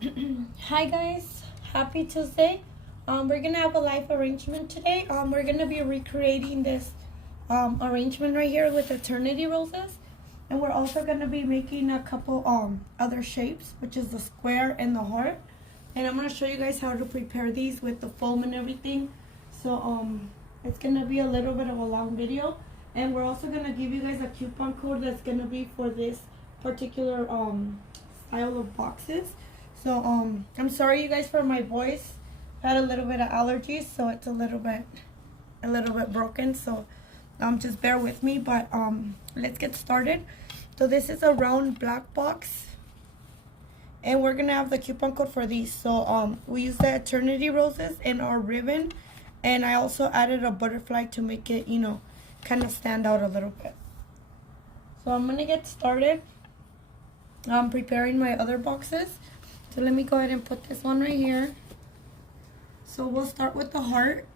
Hi guys, happy Tuesday. We're gonna have a live arrangement today. We're gonna be recreating this arrangement right here with eternity roses, and we're also gonna be making a couple other shapes, which is the square and the heart. And I'm gonna show you guys how to prepare these with the foam and everything. So it's gonna be a little bit of a long video, and we're also gonna give you guys a coupon code that's gonna be for this particular style of boxes. So I'm sorry you guys for my voice. I had a little bit of allergies, so it's a little bit broken. So just bear with me. But let's get started. So this is a round black box, and we're gonna have the coupon code for these. So we use the eternity roses and our ribbon, and I also added a butterfly to make it, you know, kind of stand out a little bit. So I'm gonna get started preparing my other boxes. So let me go ahead and put this one right here. So we'll start with the heart.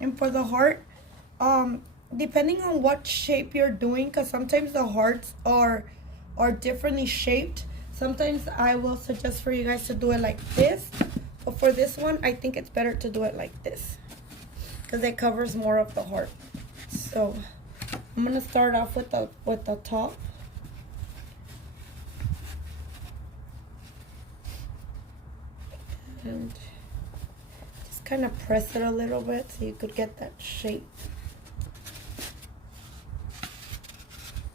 And for the heart, depending on what shape you're doing, because sometimes the hearts are differently shaped. Sometimes I will suggest for you guys to do it like this. But for this one, I think it's better to do it like this, because it covers more of the heart. So I'm gonna start off with the top. And just kind of press it a little bit so you could get that shape.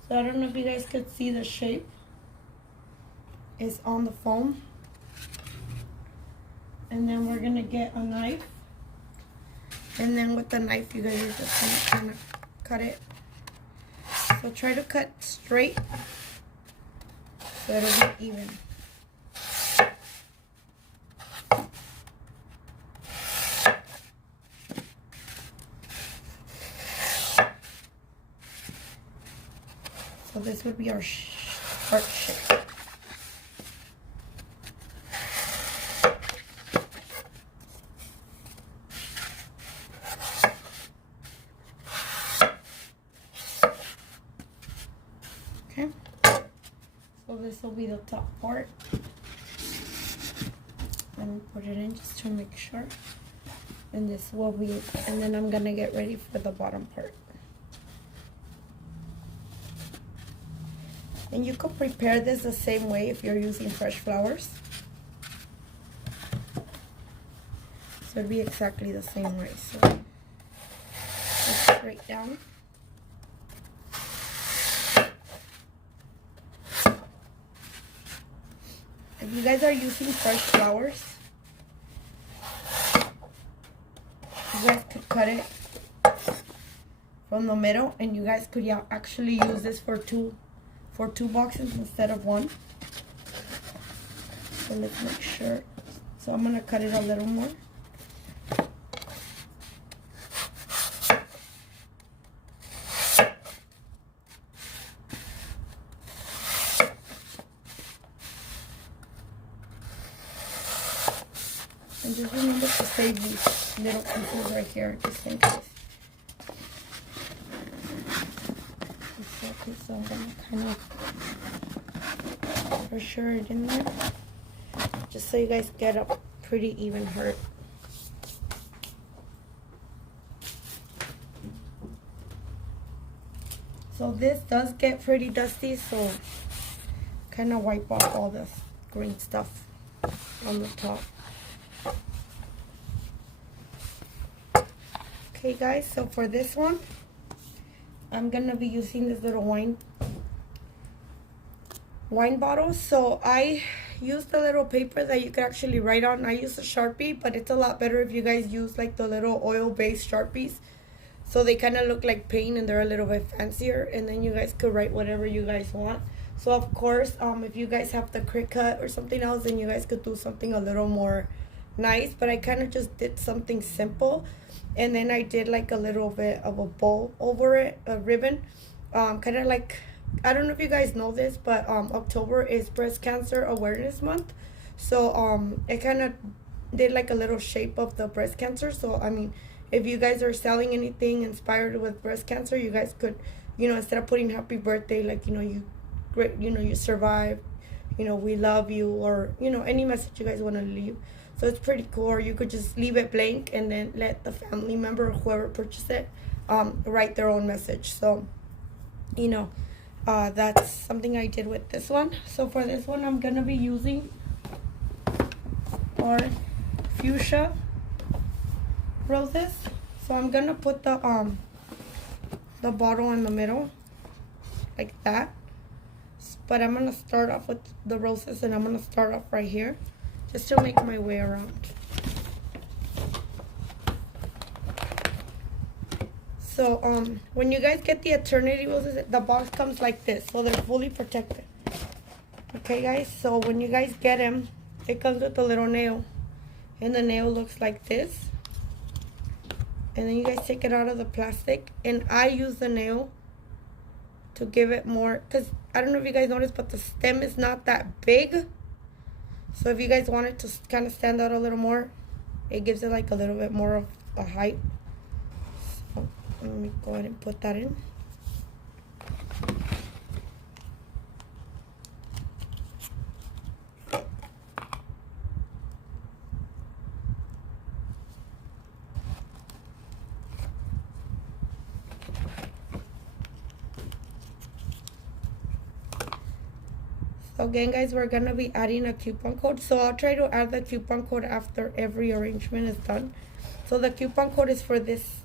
So I don't know if you guys could see the shape is on the foam. And then we're gonna get a knife. And then with the knife, you guys are just gonna kind of cut it. So try to cut straight so it'll be even. So this would be our heart shape. Okay. So this will be the top part. Let me put it in just to make sure. And this will be, and then I'm gonna get ready for the bottom part. And you could prepare this the same way if you're using fresh flowers. So it'd be exactly the same way. So just straight down. If you guys are using fresh flowers, you guys could cut it from the middle, and you guys could actually use this for two boxes instead of one. So let's make sure. So I'm gonna cut it a little more. And just remember to save these little pieces right here, just in case. Okay, so I'm gonna kind of for sure it in there, just so you guys get a pretty even heart. So this does get pretty dusty, so kind of wipe off all this green stuff on the top. Okay guys, so for this one, I'm gonna be using this little wine bottle. So I used a little paper that you could actually write on. I use a Sharpie, but it's a lot better if you guys use like the little oil-based Sharpies. So they kind of look like paint and they're a little bit fancier, and then you guys could write whatever you guys want. So of course, if you guys have the Cricut or something else, then you guys could do something a little more nice. But I kind of just did something simple. And then I did like a little bit of a bow over it, a ribbon. Kind of like, I don't know if you guys know this, but October is Breast Cancer Awareness Month. So it kind of did like a little shape of the breast cancer. So I mean, if you guys are selling anything inspired with breast cancer, you guys could, you know, instead of putting happy birthday, like, you know, you survived, we love you, or any message you guys want to leave. So it's pretty cool. Or you could just leave it blank and then let the family member or whoever purchased it write their own message. So that's something I did with this one. So for this one, I'm gonna be using our fuchsia roses. So I'm gonna put the bottle in the middle like that, but I'm gonna start off with the roses, and I'm gonna start off right here just to make my way around. So when you guys get the Eternity roses, the box comes like this, so they're fully protected. Okay guys, so when you guys get them, it comes with a little nail, and the nail looks like this. And then you guys take it out of the plastic, and I use the nail to give it more, because I don't know if you guys noticed, but the stem is not that big. So if you guys want it to kind of stand out a little more, it gives it like a little bit more of a height. So let me go ahead and put that in. So again guys, we're gonna be adding a coupon code. So I'll try to add the coupon code after every arrangement is done. So the coupon code is for this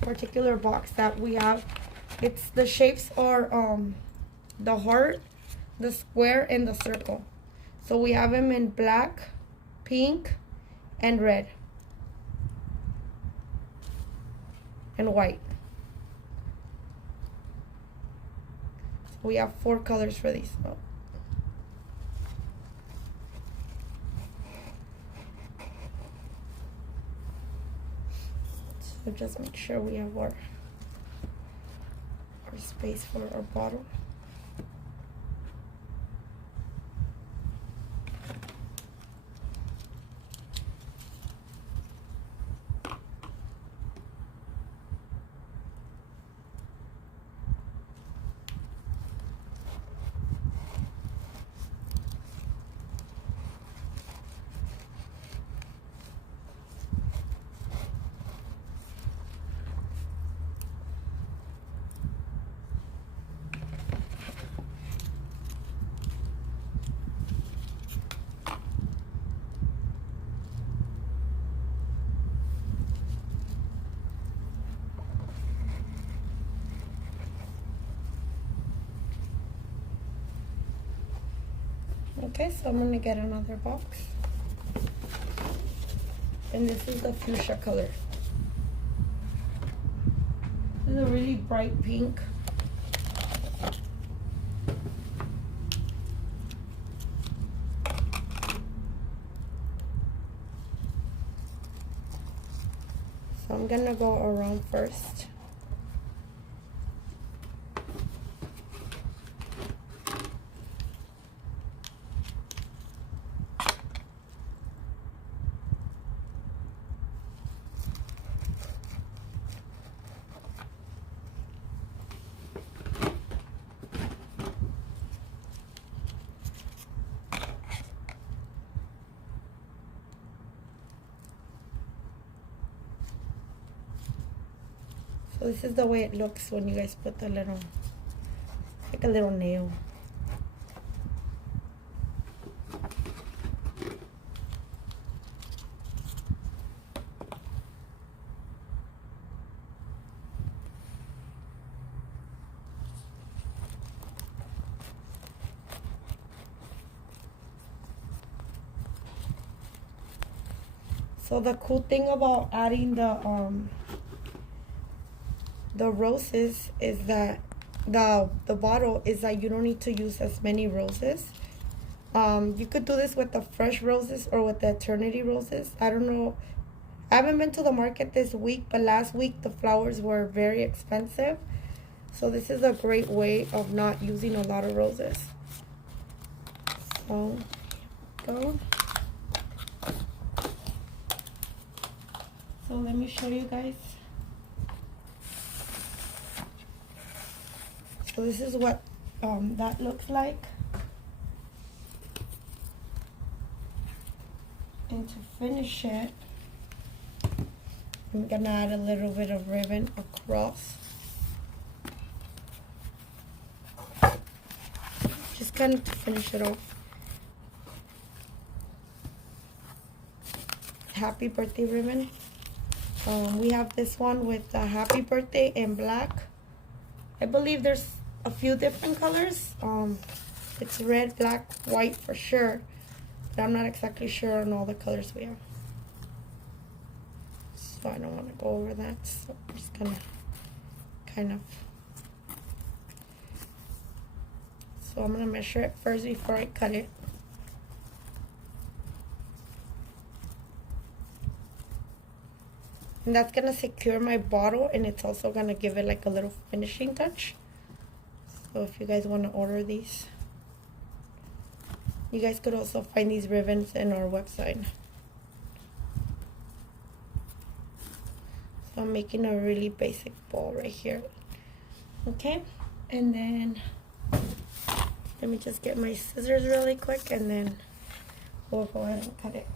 particular box that we have. It's the shapes are the heart, the square, and the circle. So we have them in black, pink, and red, and white. So we have 4 colors for these. So just make sure we have our space for our bottle. Okay, so I'm gonna get another box, and this is the fuchsia color. This is a really bright pink. So I'm gonna go around first. So this is the way it looks when you guys put the little, like a little nail. So the cool thing about adding the roses is that the bottle is that you don't need to use as many roses. You could do this with the fresh roses or with the Eternity roses. I don't know, I haven't been to the market this week, but last week the flowers were very expensive. So this is a great way of not using a lot of roses. So go. So let me show you guys. So this is what that looks like. And to finish it, I'm gonna add a little bit of ribbon across. Just kind of to finish it off. Happy birthday ribbon. We have this one with happy birthday in black. I believe there's a few different colors. It's red, black, white for sure, but I'm not exactly sure on all the colors we have. So I don't want to go over that, so I'm just gonna kind of, so I'm gonna measure it first before I cut it. And that's gonna secure my bottle, and it's also gonna give it like a little finishing touch. So if you guys want to order these, you guys could also find these ribbons in our website. So I'm making a really basic ball right here. Okay, and then let me just get my scissors really quick, and then we'll go ahead and cut it.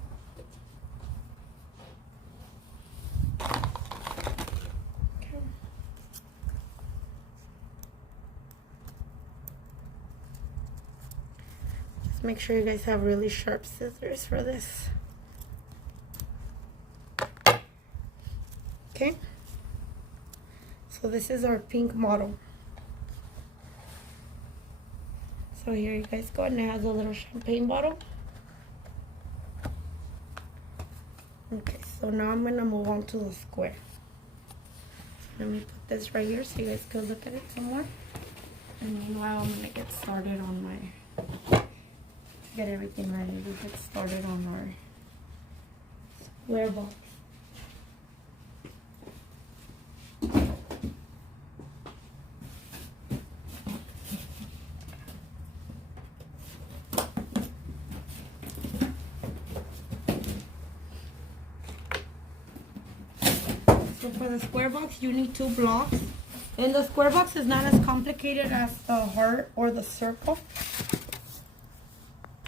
Make sure you guys have really sharp scissors for this. Okay, so this is our pink model. So here you guys go, and it has a little champagne bottle. Okay, so now I'm gonna move on to the square. Let me put this right here so you guys can look at it some more. And meanwhile, I'm gonna get started on my, get everything ready to get started on our square box. So for the square box, you need 2 blocks. And the square box is not as complicated as the heart or the circle.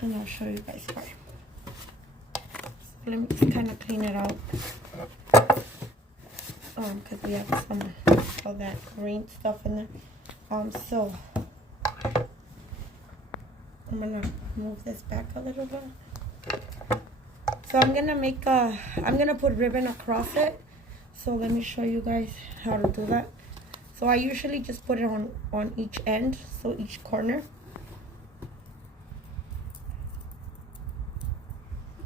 And I'll show you guys why. So let me just kind of clean it out. Because we have some of that green stuff in there. So I'm gonna move this back a little bit. So I'm gonna put ribbon across it. So let me show you guys how to do that. So I usually just put it on each end, so each corner.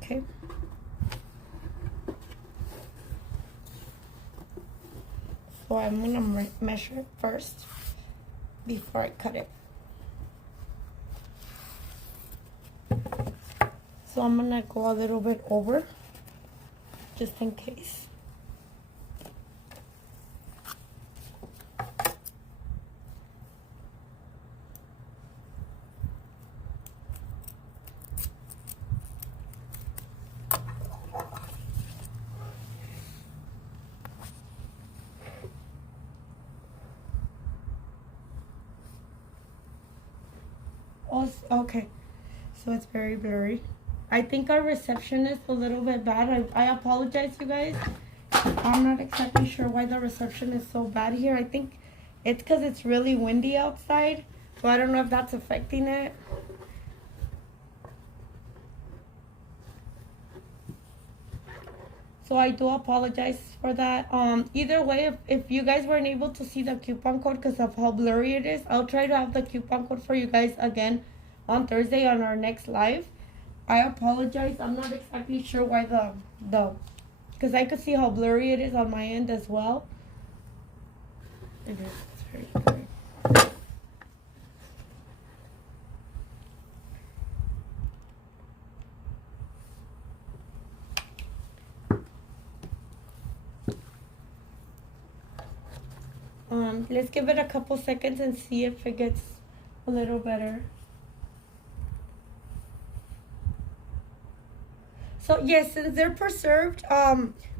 Okay. So I'm gonna measure it first before I cut it. So I'm gonna go a little bit over, just in case. Okay, so it's very blurry. I think our reception is a little bit bad. I apologize, you guys. I'm not exactly sure why the reception is so bad here. I think it's because it's really windy outside, so I don't know if that's affecting it. So I do apologize for that. Either way, if you guys weren't able to see the coupon code because of how blurry it is, I'll try to have the coupon code for you guys again on Thursday on our next live. I apologize. I'm not exactly sure why because I could see how blurry it is on my end as well. It is. It's very blurry. Let's give it a couple seconds and see if it gets a little better. So yes, since they're preserved,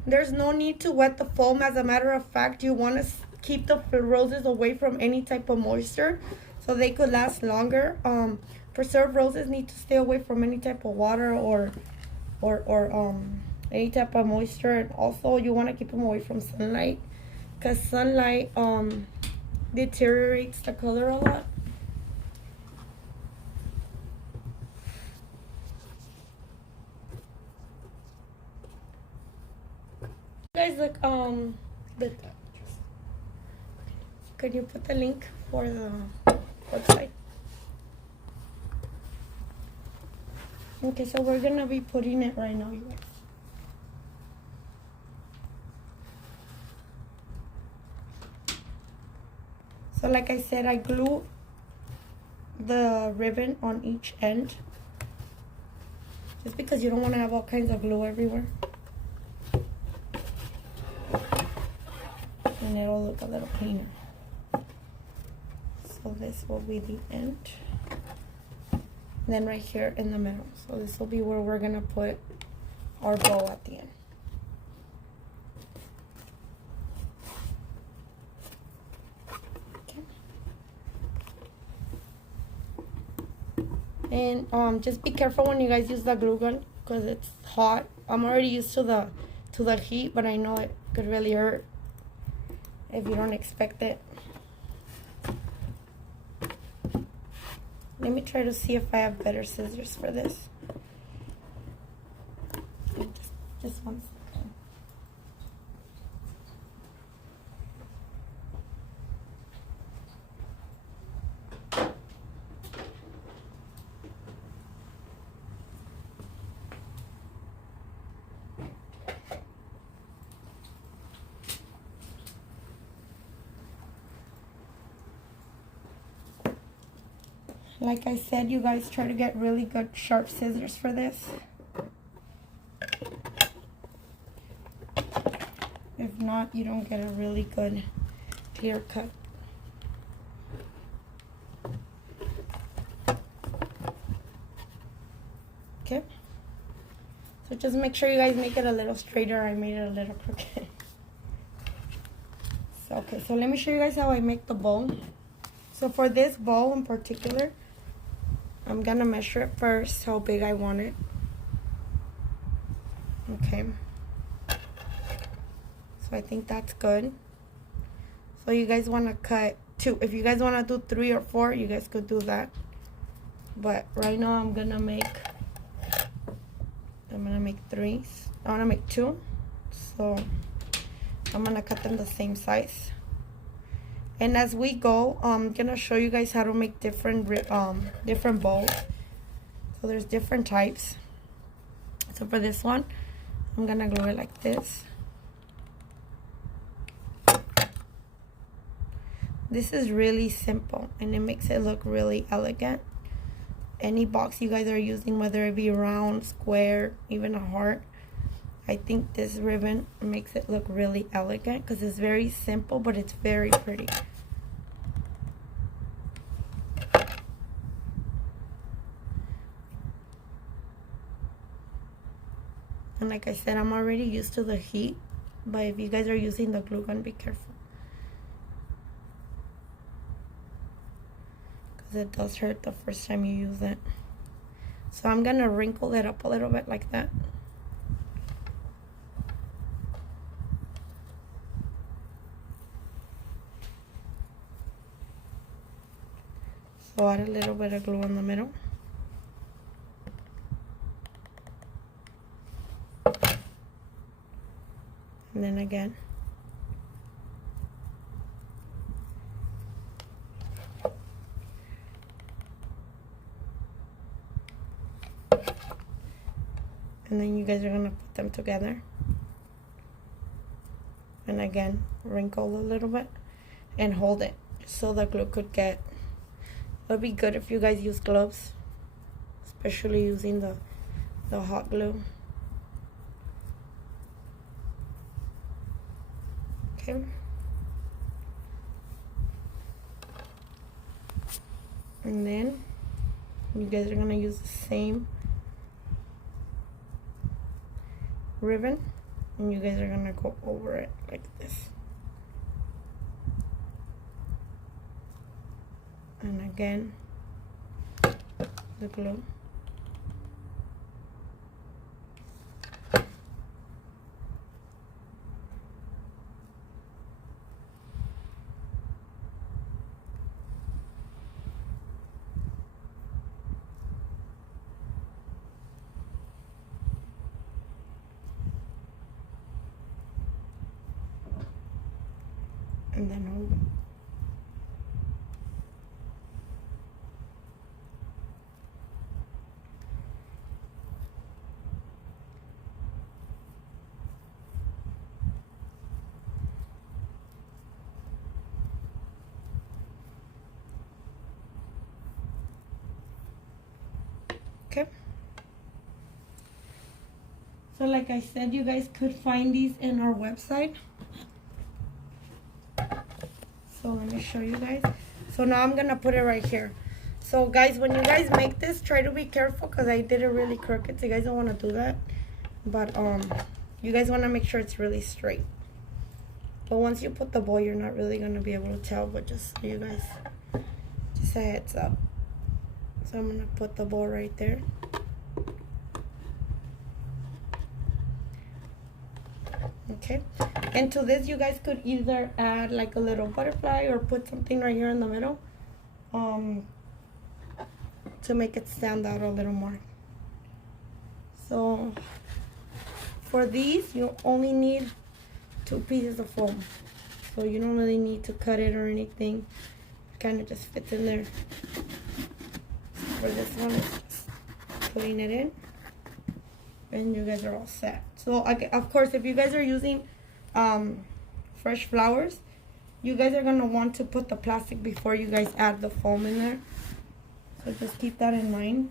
there's no need to wet the foam. As a matter of fact, you want to keep the roses away from any type of moisture so they could last longer. Preserved roses need to stay away from any type of water or or any type of moisture. And also you want to keep them away from sunlight, because sunlight deteriorates the color a lot. Guys, look, the, can you put the link for the website? Okay, so we're gonna be putting it right now, you guys. So like I said, I glue the ribbon on each end, just because you don't want to have all kinds of glue everywhere, and it'll look a little cleaner. So this will be the end, and then right here in the middle. So this will be where we're gonna put our bow at the end. And just be careful when you guys use the glue gun, because it's hot. I'm already used to the heat, but I know it could really hurt if you don't expect it. Let me try to see if I have better scissors for this. Just one second. Like I said, you guys try to get really good sharp scissors for this. If not, you don't get a really good clear cut. Okay. So just make sure you guys make it a little straighter. I made it a little crooked. So, okay, so let me show you guys how I make the bow. So for this bow in particular, I'm gonna measure it first, how big I want it. Okay. So I think that's good. So you guys wanna cut 2. If you guys wanna do 3 or 4, you guys could do that. But right now I'm gonna make 3. I wanna make 2. So I'm gonna cut them the same size. And as we go, I'm gonna show you guys how to make different bows. So there's different types. So for this one, I'm gonna glue it like this. This is really simple, and it makes it look really elegant. Any box you guys are using, whether it be round, square, even a heart, I think this ribbon makes it look really elegant, because it's very simple, but it's very pretty. And like I said, I'm already used to the heat, but if you guys are using the glue gun, be careful, because it does hurt the first time you use it. So I'm gonna wrinkle it up a little bit like that. So add a little bit of glue in the middle. And then again. And then you guys are gonna put them together. And again, wrinkle a little bit and hold it so the glue could get. It would be good if you guys use gloves, especially using the hot glue. Okay. And then you guys are gonna use the same ribbon, and you guys are gonna go over it like this. And again, the glue. and then okay. So like I said, you guys could find these in our website. So let me show you guys. So now I'm gonna put it right here. So guys, when you guys make this, try to be careful because I did it really crooked, so you guys don't want to do that. But you guys want to make sure it's really straight. But once you put the bowl, you're not really gonna be able to tell, but just so you guys, just a heads up. So I'm gonna put the bowl right there. Okay, and to this you guys could either add like a little butterfly or put something right here in the middle to make it stand out a little more. So for these you only need 2 pieces of foam, so you don't really need to cut it or anything. It kind of just fits in there. For this one, it's just putting it in and you guys are all set. So of course, if you guys are using fresh flowers, you guys are gonna want to put the plastic before you guys add the foam in there. So just keep that in mind.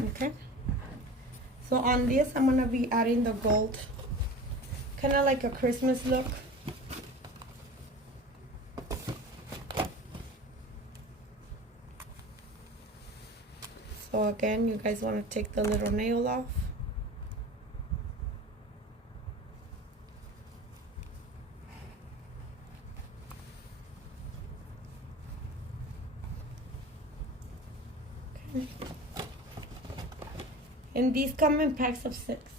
Okay. So on this, I'm gonna be adding the gold, kind of like a Christmas look. So again, you guys want to take the little nail off. Okay. And these come in packs of 6.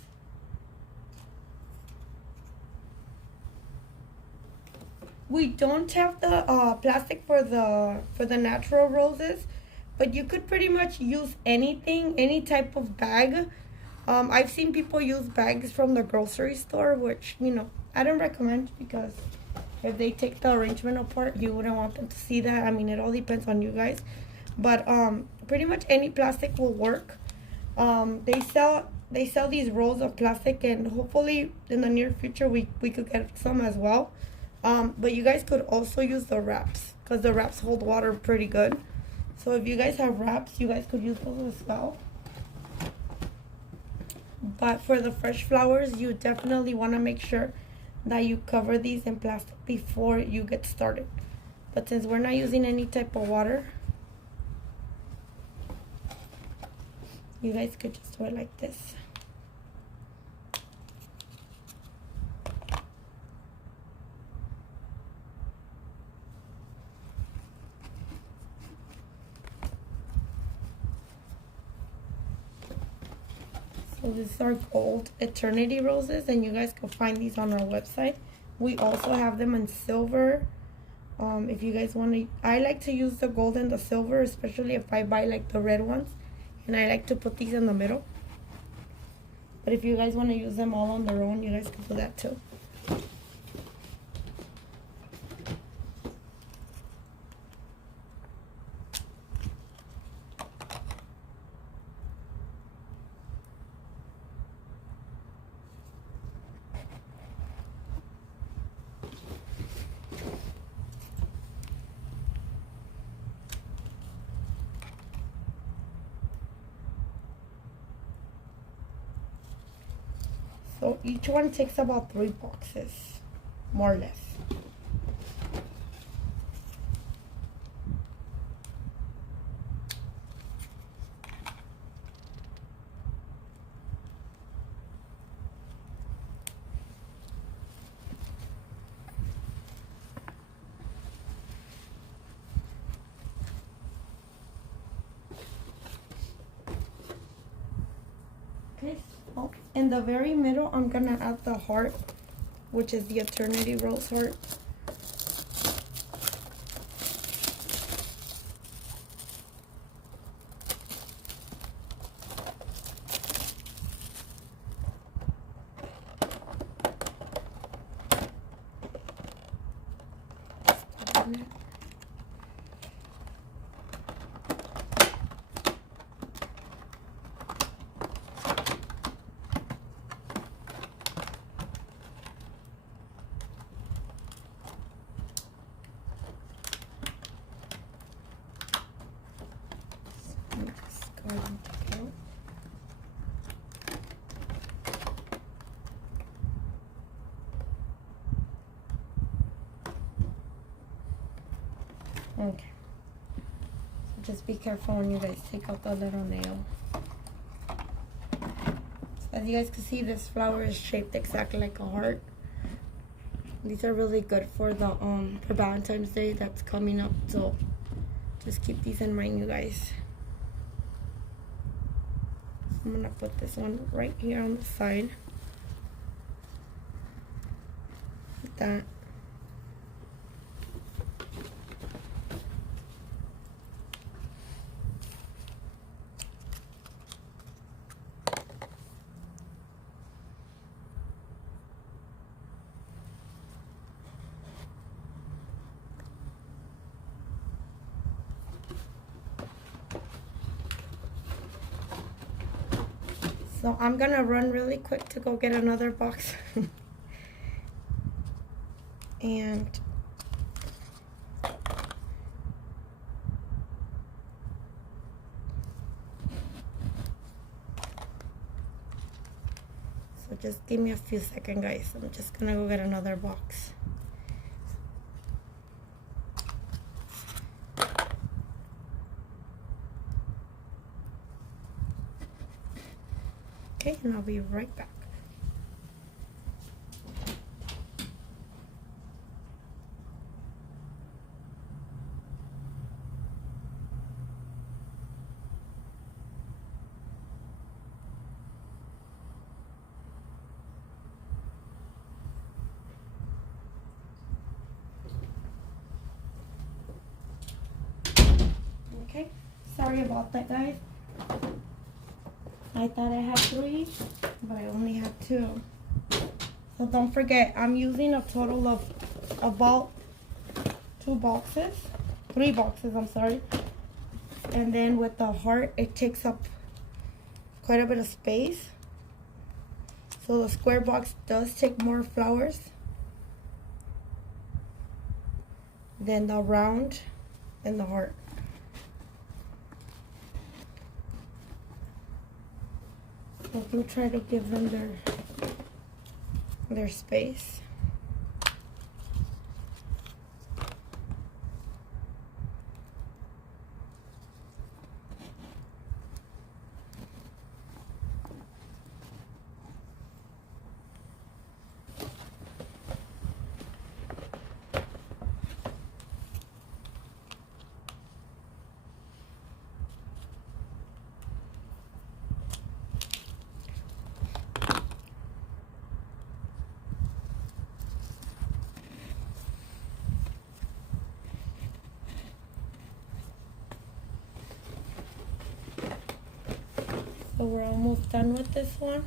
We don't have the plastic for the natural roses, but you could pretty much use anything, any type of bag. I've seen people use bags from the grocery store, which, you know, I don't recommend, because if they take the arrangement apart, you wouldn't want them to see that. I mean, it all depends on you guys. But pretty much any plastic will work. They sell these rolls of plastic, and hopefully in the near future we could get some as well. But you guys could also use the wraps, because the wraps hold water pretty good. So if you guys have wraps, you guys could use those as well. But for the fresh flowers, you definitely want to make sure that you cover these in plastic before you get started. But since we're not using any type of water, you guys could just do it like this. So these are gold eternity roses, and you guys can find these on our website. We also have them in silver. If you guys want to, I like to use the gold and the silver, especially if I buy like the red ones, and I like to put these in the middle. But if you guys want to use them all on their own, you guys can do that too. So each one takes about 3 boxes, more or less. Okay, so in the very middle, I'm gonna add the heart, which is the eternity rose heart. on it. Okay, so just be careful when you guys take out the little nail. As you guys can see, this flower is shaped exactly like a heart. These are really good for the for Valentine's Day that's coming up, so just keep these in mind, you guys. I'm gonna put this one right here on the side, like that. So I'm gonna run really quick to go get another box. And so just give me a few seconds, guys. I'm just gonna go get another box. Okay, and I'll be right back. Okay, sorry about that, guys. I thought I had 3, but I only have 2. So don't forget, I'm using a total of about 3 boxes, I'm sorry. And then with the heart, it takes up quite a bit of space. So the square box does take more flowers than the round and the heart. So we'll try to give them their space. So we're almost done with this one.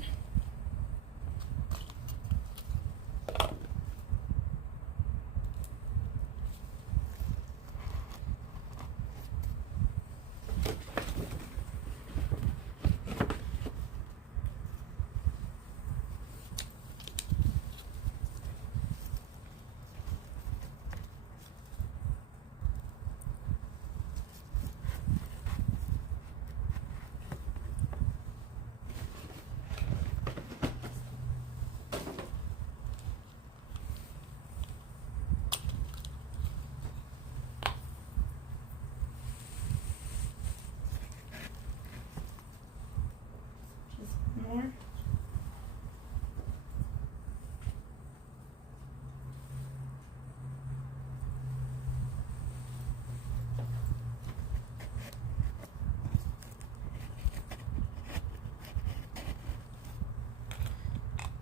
More.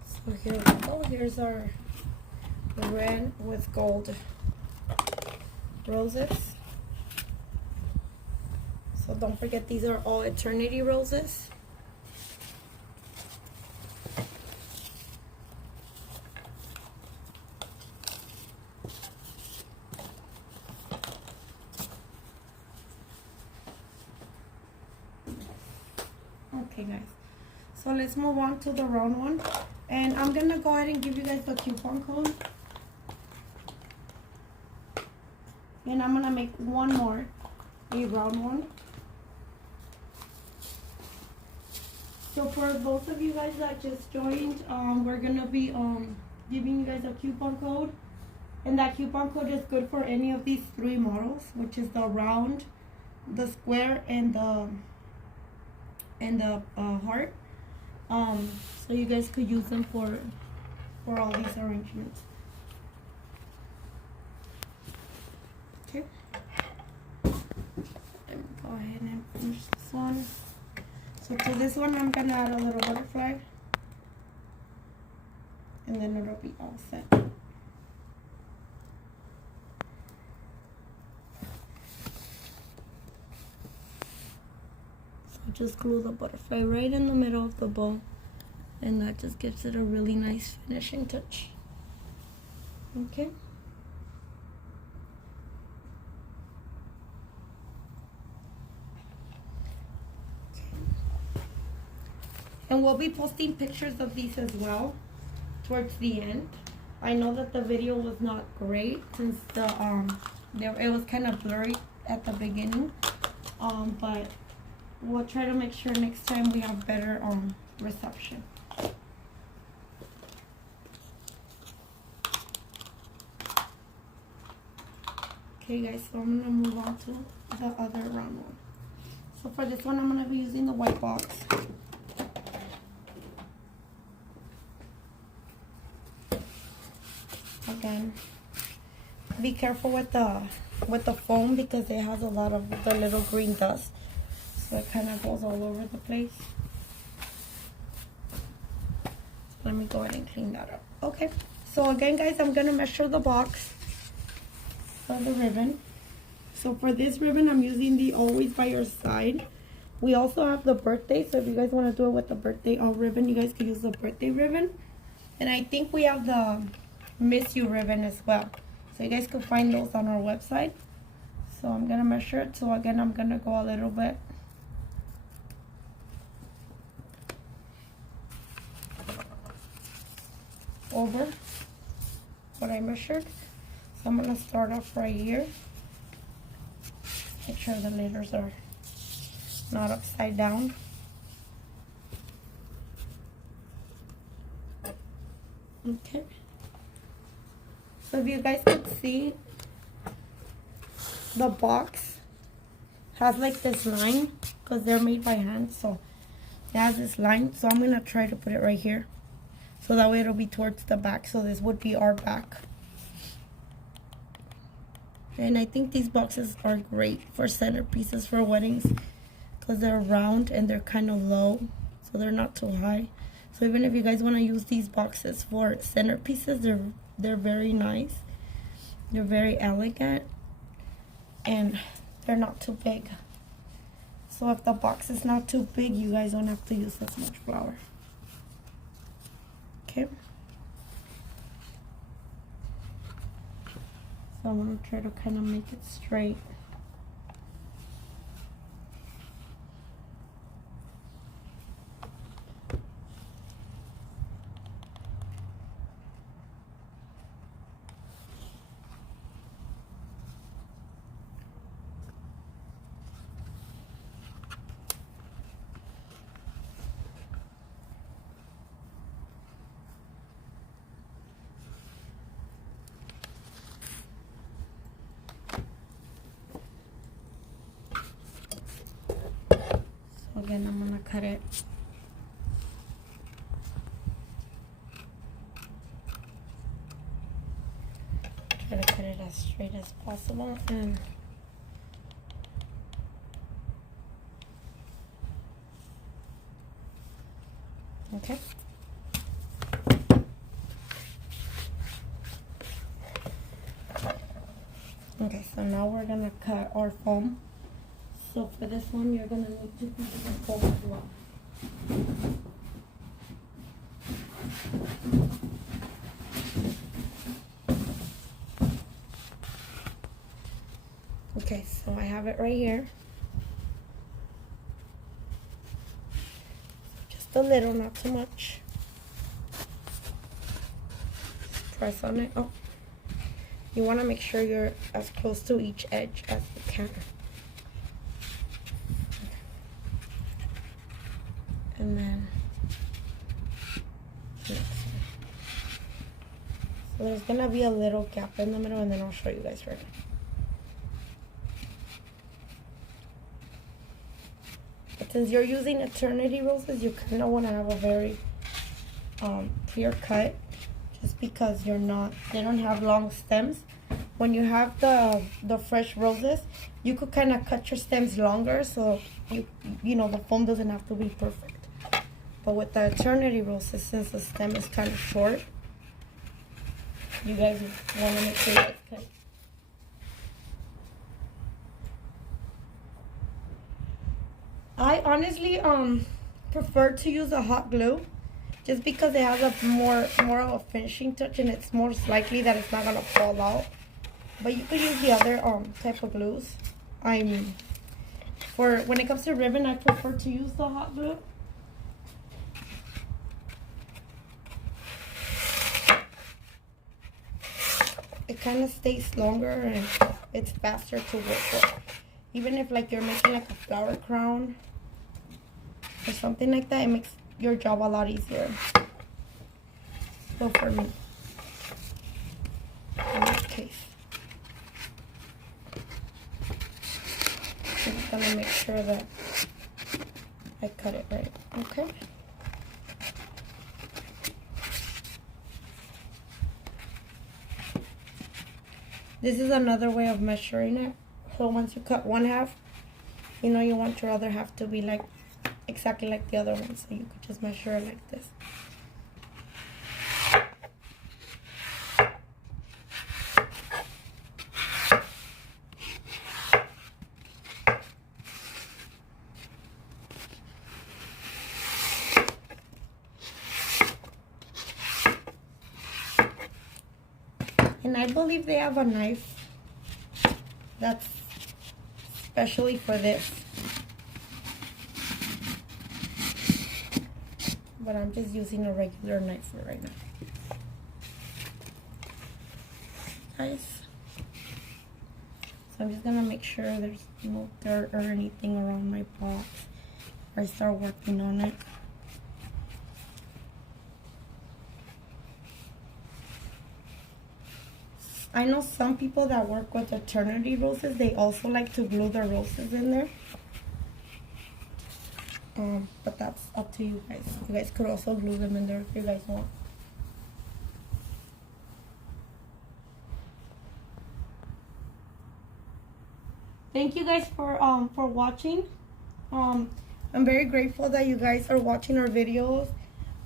So here we go. Here's our red with gold roses. So don't forget, these are all eternity roses. Okay, guys. So let's move on to the round one. And I'm going to go ahead and give you guys the coupon code. And I'm going to make one more, a round one. So for both of you guys that just joined, we're going to be giving you guys a coupon code. And that coupon code is good for any of these three models, which is the round, the square, and the heart. So you guys could use them for all these arrangements. Okay. Let me go ahead and finish this one. So to this one, I'm gonna add a little butterfly, and then it'll be all set. Just glue the butterfly right in the middle of the bow, and that just gives it a really nice finishing touch. Okay. And we'll be posting pictures of these as well towards the end. I know that the video was not great since the it was kind of blurry at the beginning, but we'll try to make sure next time we have better reception. Okay guys, so I'm gonna move on to the other round one. So for this one, I'm gonna be using the white box. Again, be careful with the foam because it has a lot of the little green dust. So it kind of goes all over the place. So let me go ahead and clean that up. Okay, so again guys, I'm going to measure the box of the ribbon. So for this ribbon, I'm using the Always By Your Side. We also have the birthday, so if you guys want to do it with the birthday ribbon, you guys could use the birthday ribbon. And I think we have the Miss You ribbon as well. So you guys can find those on our website. So I'm going to measure it. So again, I'm going to go a little bit over what I measured. So I'm going to start off right here. Make sure the letters are not upside down. Okay. So if you guys can see, the box has like this line because they're made by hand. So it has this line. So I'm going to try to put it right here. So that way it'll be towards the back. So this would be our back. And I think these boxes are great for centerpieces for weddings because they're round and they're kind of low. So they're not too high. So even if you guys want to use these boxes for centerpieces, they're very nice. They're very elegant. And they're not too big. So if the box is not too big, you guys don't have to use as much flour. Okay. So I'm going to try to kind of make it straight. Again, I'm gonna cut it. Try to cut it as straight as possible. And okay. Okay, so now we're gonna cut our foam. So for this one, you're going to need to use the foam as well. Okay, so I have it right here. Just a little, not too much. Press on it. Oh, you want to make sure you're as close to each edge as you can. And then next one. So there's gonna be a little gap in the middle, and then I'll show you guys right now. But since you're using eternity roses, you kind of want to have a very clear cut, just because they don't have long stems. When you have the fresh roses, you could kind of cut your stems longer, so you know the foam doesn't have to be perfect. But with the eternity roses, since the stem is kind of short, you guys want to make sure it's cut. I honestly prefer to use a hot glue, just because it has a more of a finishing touch, and it's more likely that it's not gonna fall out. But you could use the other type of glues. For when it comes to ribbon, I prefer to use the hot glue. It kind of stays longer and it's faster to work with. Even if like you're making like a flower crown or something like that, it makes your job a lot easier. So for me, in this case, I'm just gonna make sure that I cut it right. Okay. This is another way of measuring it. So once you cut one half, you know you want your other half to be like exactly like the other one. So you could just measure it like this. And I believe they have a knife that's especially for this. But I'm just using a regular knife for right now. Nice. So I'm just gonna make sure there's no dirt or anything around my box before I start working on it. I know some people that work with eternity roses, they also like to glue their roses in there. But that's up to you guys. You guys could also glue them in there if you guys want. Thank you guys for watching. I'm very grateful that you guys are watching our videos.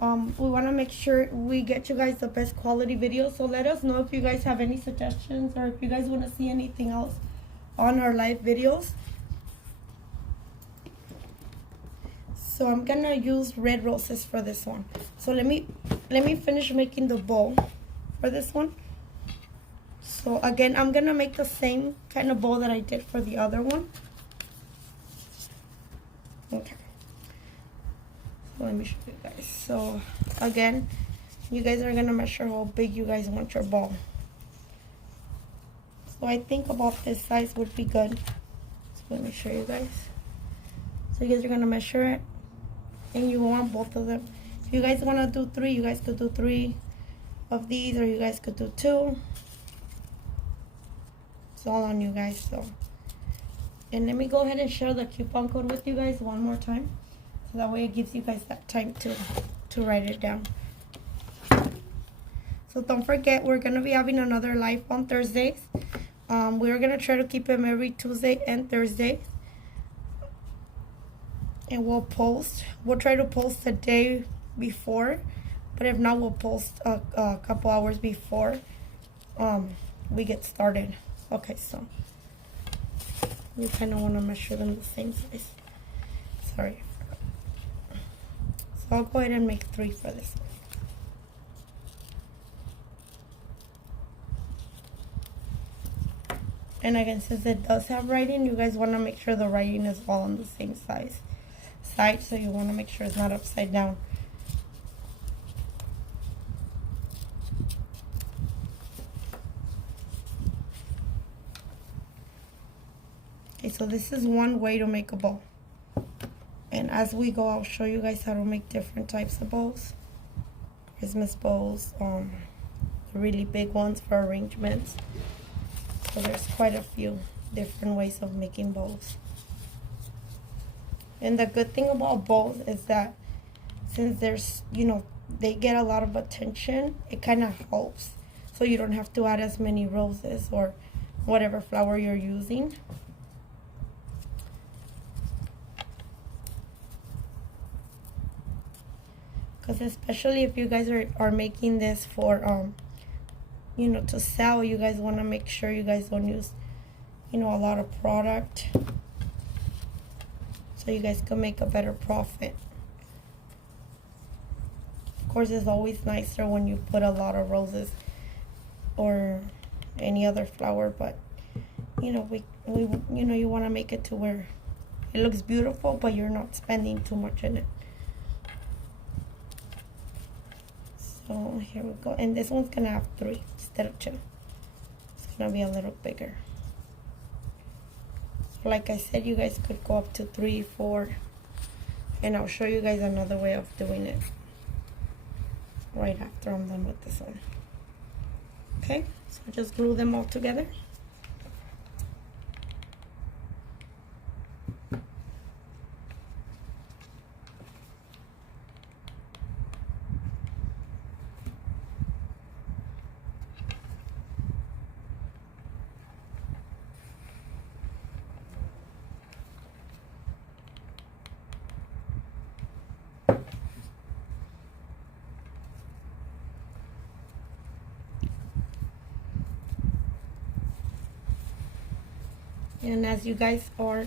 We want to make sure we get you guys the best quality videos. So let us know if you guys have any suggestions or if you guys want to see anything else on our live videos. So I'm gonna use red roses for this one. So let me finish making the bow for this one. So again, I'm gonna make the same kind of bow that I did for the other one. Okay. So let me show you guys. So again, you guys are gonna measure how big you guys want your bow. So I think about this size would be good. So let me show you guys. So you guys are gonna measure it, and you want both of them. If you guys want to do 3, you guys could do 3 of these, or you guys could do 2. It's all on you guys. So, and let me go ahead and share the coupon code with you guys one more time, so that way it gives you guys that time to write it down. So don't forget, we're gonna be having another live on Thursdays. We're gonna try to keep them every Tuesday and Thursday. And we'll try to post the day before, but if not, we'll post a couple hours before we get started. Okay, so you kind of want to measure them the same size. Sorry. So I'll go ahead and make 3 for this one. And again, since it does have writing, you guys want to make sure the writing is all on the same size. side, so you want to make sure it's not upside down. Okay, so this is one way to make a bow. And as we go, I'll show you guys how to make different types of bows. Christmas bows, the really big ones for arrangements. So there's quite a few different ways of making bows. And the good thing about bows is that since there's, you know, they get a lot of attention, it kind of helps. So you don't have to add as many roses or whatever flower you're using. Because especially if you guys are making this for, you know, to sell, you guys want to make sure you guys don't use, you know, a lot of product. So you guys can make a better profit. Of course, it's always nicer when you put a lot of roses or any other flower, but you know, you know, you want to make it to where it looks beautiful, but you're not spending too much in it. So here we go, and this one's gonna have 3 instead of 2. It's gonna be a little bigger. Like I said, you guys could go up to 3, 4, and I'll show you guys another way of doing it right after I'm done with this one. Okay, so just glue them all together. And as you guys are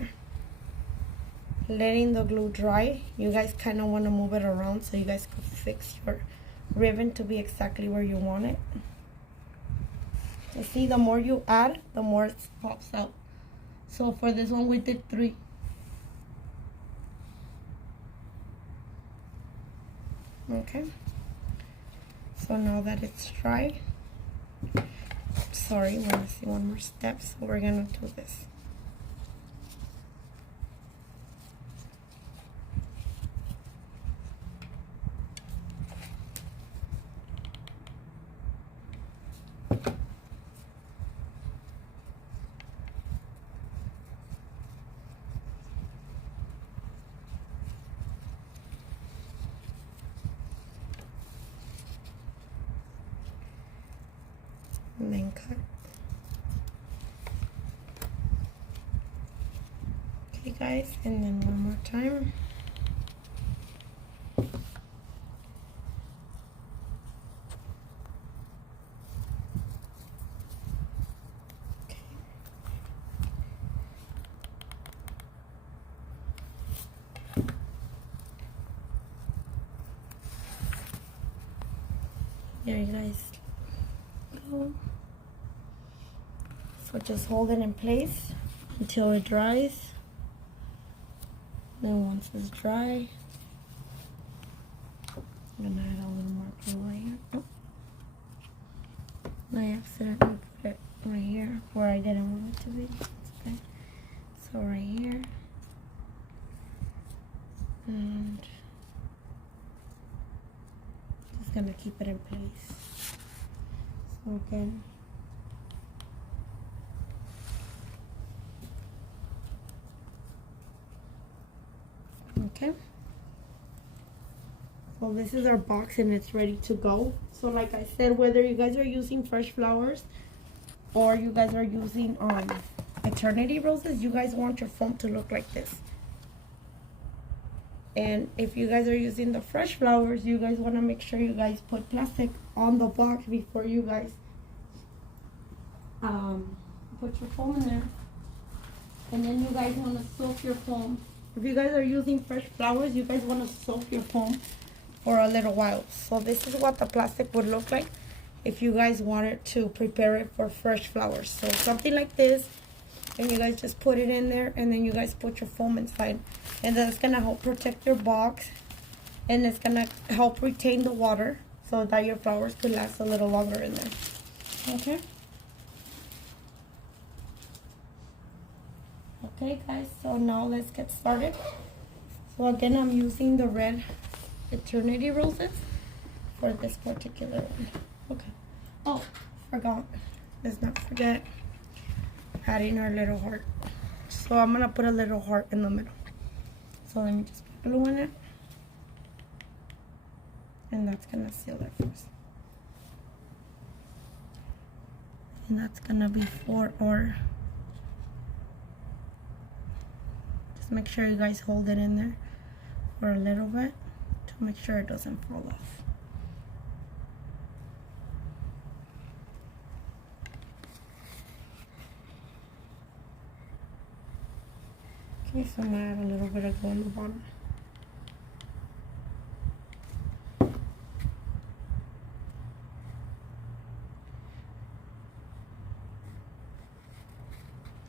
letting the glue dry, you guys kind of want to move it around so you guys can fix your ribbon to be exactly where you want it. You see, the more you add, the more it pops out. So for this one, we did 3. Okay. So now that it's dry, sorry, we're gonna see one more step. So we're gonna do this. And then cut. Okay guys, and then one more time. Okay. There you guys go. So just hold it in place until it dries. Then once it's dry, I'm gonna add a little more glue right here. Oh. I accidentally put it right here where I didn't want it to be. Okay. So right here. And just gonna keep it in place. So again. Okay, so this is our box and it's ready to go. So like I said, whether you guys are using fresh flowers or you guys are using eternity roses, you guys want your foam to look like this. And if you guys are using the fresh flowers, you guys want to make sure you guys put plastic on the box before you guys put your foam in there. And then you guys want to soak your foam. If you guys are using fresh flowers, you guys want to soak your foam for a little while. So this is what the plastic would look like if you guys wanted to prepare it for fresh flowers. So something like this, and you guys just put it in there, and then you guys put your foam inside. And then it's going to help protect your box. And it's going to help retain the water so that your flowers could last a little longer in there. Okay? Okay, guys, so now let's get started. So again, I'm using the red Eternity Roses for this particular one. Okay. Oh, forgot. Let's not forget adding our little heart. So I'm going to put a little heart in the middle. So let me just put glue in it. And that's going to seal it first. And that's going to be for our... Just make sure you guys hold it in there for a little bit to make sure it doesn't fall off. Okay, so I'm going to add a little bit of glue on the bottom.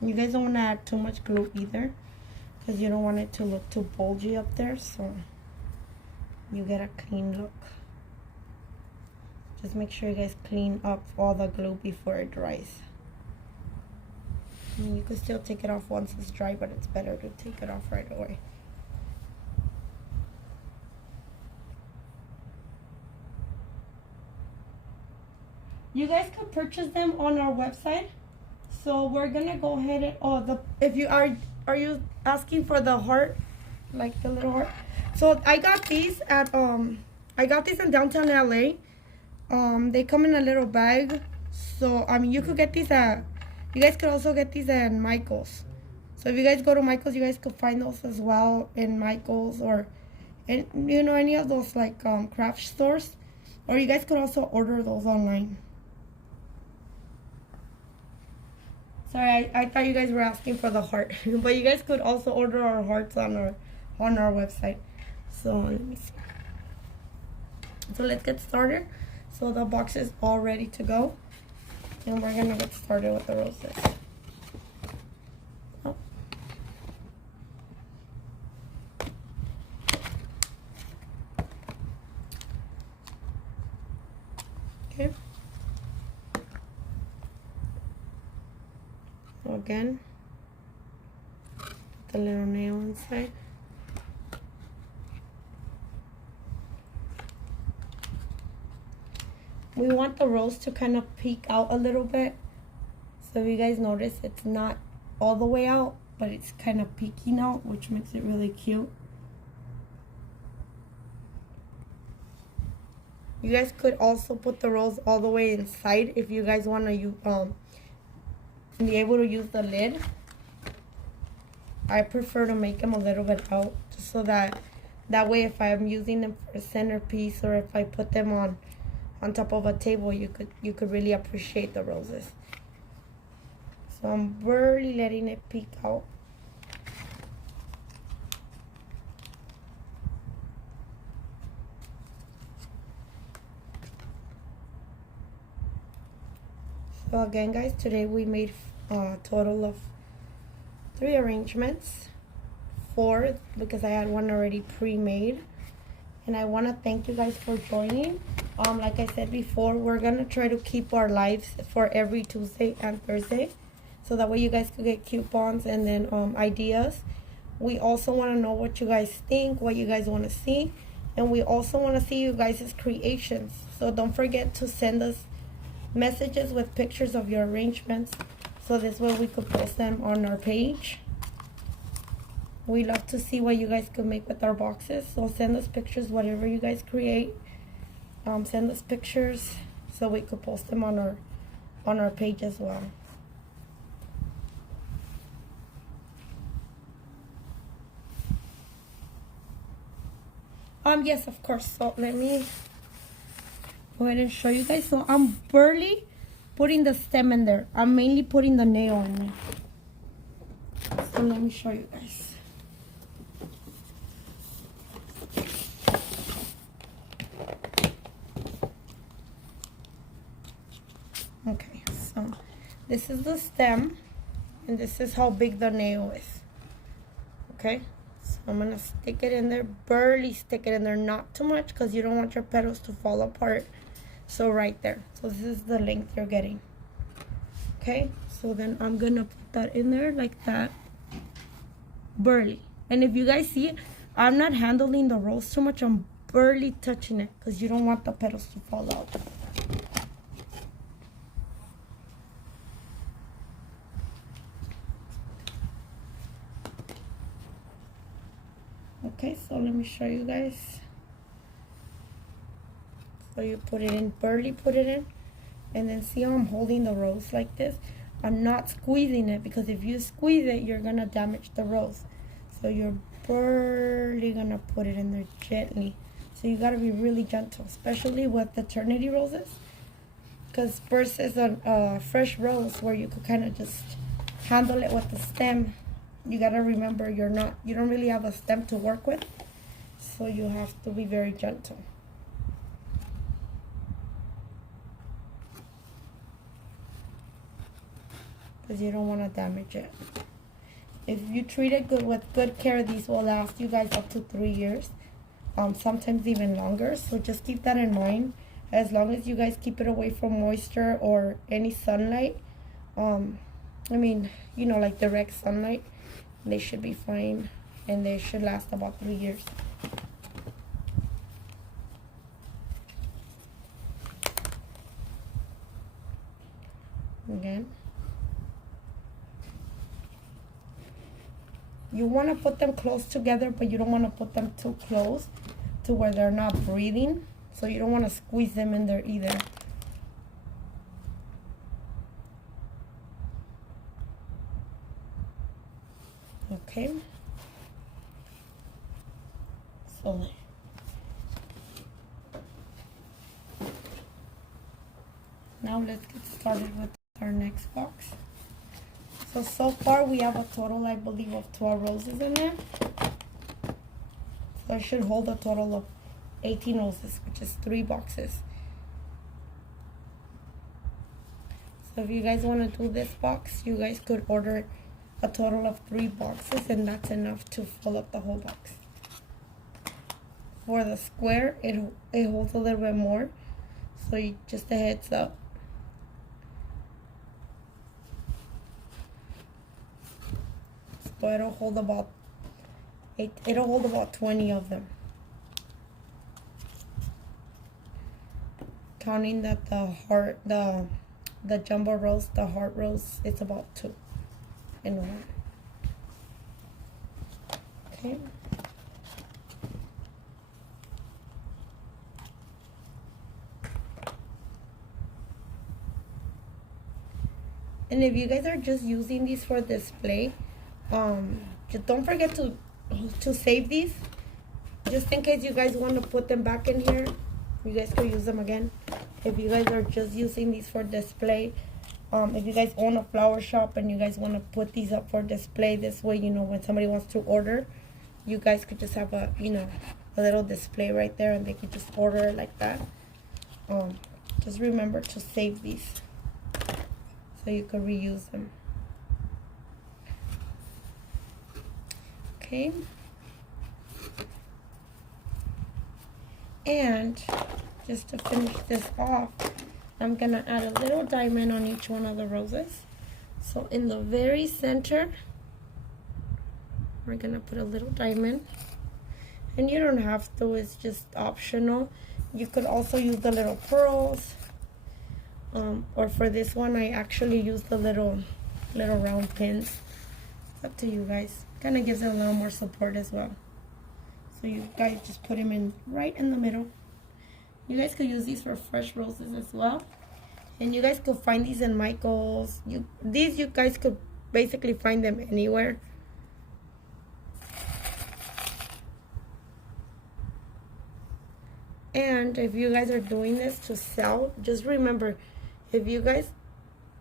You guys don't want to add too much glue either, because you don't want it to look too bulgy up there, so you get a clean look. Just make sure you guys clean up all the glue before it dries. I mean, you can still take it off once it's dry, but it's better to take it off right away. You guys can purchase them on our website. So we're gonna go ahead and if you are you asking for the heart, like the little heart? So I got these at I got these in downtown LA. They come in a little bag. So I mean, you could get these at, you guys could also get these at Michael's. So if you guys go to Michael's, you guys could find those as well in Michael's or in, you know, any of those like craft stores, or you guys could also order those online. Sorry, I thought you guys were asking for the heart, but you guys could also order our hearts on our website. So let me see. So let's get started. So the box is all ready to go, and we're gonna get started with the roses. Oh. Okay. So again, the little nail inside. We want the rose to kind of peek out a little bit. So if you guys notice, it's not all the way out, but it's kind of peeking out, which makes it really cute. You guys could also put the rose all the way inside if you guys want to be able to use the lid. I prefer to make them a little bit out, just so that way if I'm using them for a centerpiece, or if I put them on top of a table, you could really appreciate the roses. So I'm barely letting it peek out. So again, guys, today we made a total of 3 arrangements, 4 because I had one already pre-made. And I want to thank you guys for joining. Like I said before, we're gonna try to keep our lives for every Tuesday and Thursday, so that way you guys could get coupons and then ideas. We also want to know what you guys think, what you guys want to see, and we also want to see you guys' creations. So don't forget to send us messages with pictures of your arrangements, so this way we could post them on our page. We love to see what you guys could make with our boxes, so send us pictures, whatever you guys create. Send us pictures so we could post them on our page as well. Yes, of course. So let me go ahead and show you guys. So I'm barely putting the stem in there. I'm mainly putting the nail in there. So let me show you guys. Okay, so this is the stem, and this is how big the nail is. Okay, so I'm gonna stick it in there, barely stick it in there, not too much, because you don't want your petals to fall apart. So right there. So this is the length you're getting. Okay, so then I'm gonna put that in there like that, barely. And if you guys see it, I'm not handling the rose too much. I'm barely touching it because you don't want the petals to fall out. Okay, so let me show you guys. So you put it in, barely put it in, and then see how I'm holding the rose like this. I'm not squeezing it, because if you squeeze it, you're gonna damage the rose. So you're barely gonna put it in there gently. So you gotta be really gentle, especially with the eternity roses, because versus a fresh rose where you could kind of just handle it with the stem, you gotta remember you don't really have a stem to work with, so you have to be very gentle. Because you don't want to damage it. If you treat it good with good care, these will last you guys up to 3 years, sometimes even longer. So just keep that in mind. As long as you guys keep it away from moisture or any sunlight, I mean, you know, like direct sunlight, they should be fine, and they should last about 3 years. Again, you want to put them close together, but you don't want to put them too close to where they're not breathing. So you don't want to squeeze them in there either. Okay. So now let's get started with our next box. So far we have a total, I believe, of 12 roses in there. So I should hold a total of 18 roses, which is 3 boxes. So if you guys want to do this box, you guys could order a total of 3 boxes, and that's enough to fill up the whole box. For the square, it holds a little bit more, so just a heads up. So it'll hold about 20 of them, counting that the jumbo rose, the heart rose, it's about 2 in 1. Okay. And if you guys are just using these for display, just don't forget to save these, just in case you guys want to put them back in here. You guys could use them again. If you guys are just using these for display, if you guys own a flower shop and you guys want to put these up for display, this way, you know, when somebody wants to order, you guys could just have a little display right there, and they could just order it like that. Just remember to save these so you can reuse them. Okay. And just to finish this off, I'm gonna add a little diamond on each one of the roses. So in the very center, we're gonna put a little diamond. And you don't have to, it's just optional. You could also use the little pearls. Or for this one, I actually use the little round pins. It's up to you guys. Kind of gives it a little more support as well. So you guys just put them in right in the middle. You guys could use these for fresh roses as well. And you guys could find these in Michael's. You guys could basically find them anywhere. And if you guys are doing this to sell, just remember, if you guys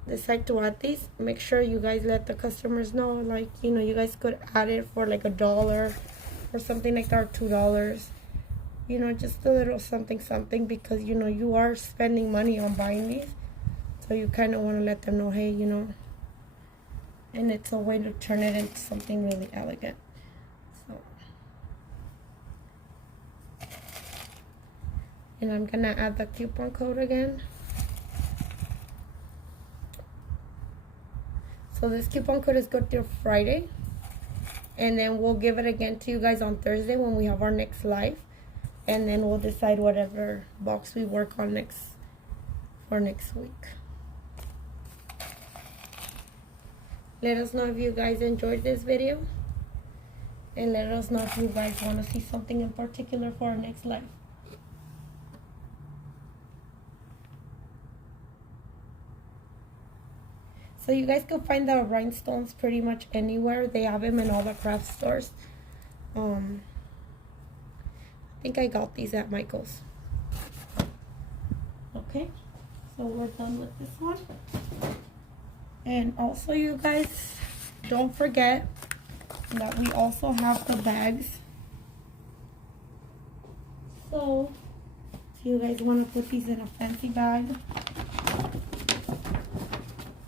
decide to add these, make sure you guys let the customers know, like, you know, you guys could add it for like $1 or something like that, or $2. You know, just a little something, because, you know, you are spending money on buying these. So you kind of want to let them know, hey, you know, and it's a way to turn it into something really elegant. So And I'm gonna add the coupon code again. So this coupon code is good through Friday. And then we'll give it again to you guys on Thursday when we have our next live. And then we'll decide whatever box we work on for next week. Let us know if you guys enjoyed this video. And let us know if you guys want to see something in particular for our next live. So you guys can find the rhinestones pretty much anywhere. They have them in all the craft stores. I think I got these at Michael's. Okay, so we're done with this one. And also, you guys, don't forget that we also have the bags. So if you guys want to put these in a fancy bag,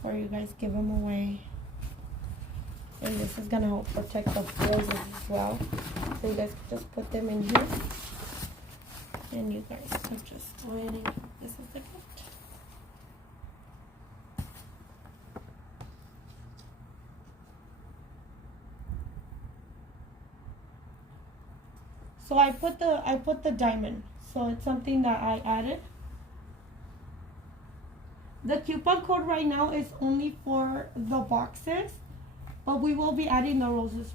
or you guys give them away. And this is gonna help protect the roses as well. So you guys can just put them in here. And you guys can just go ahead and this is the gift. So I put the diamond. So it's something that I added. The coupon code right now is only for the boxes, but we will be adding the roses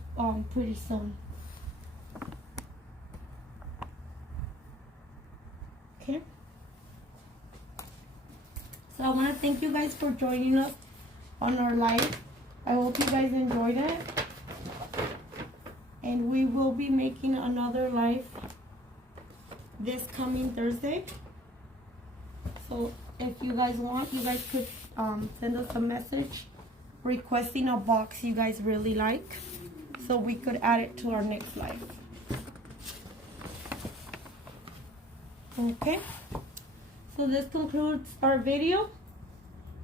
pretty soon. Okay. So I want to thank you guys for joining us on our live. I hope you guys enjoyed it. And we will be making another live this coming Thursday. So if you guys want, you guys could send us a message requesting a box you guys really like, so we could add it to our next live. Okay, so this concludes our video,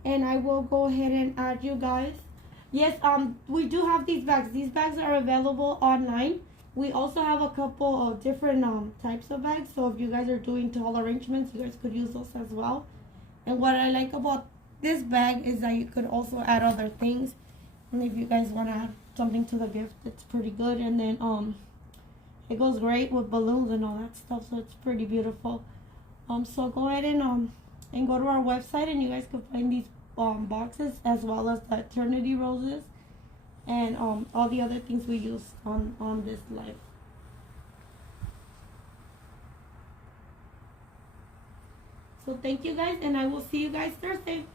and I will go ahead and add you guys. Yes, we do have these bags. These bags are available online. We also have a couple of different types of bags, so if you guys are doing tall arrangements, you guys could use those as well. And what I like about this bag is that you could also add other things. And if you guys want to add something to the gift, it's pretty good. And then it goes great with balloons and all that stuff, so it's pretty beautiful. So go ahead and go to our website, and you guys can find these boxes as well as the eternity roses and all the other things we use on this live. So thank you guys, and I will see you guys Thursday.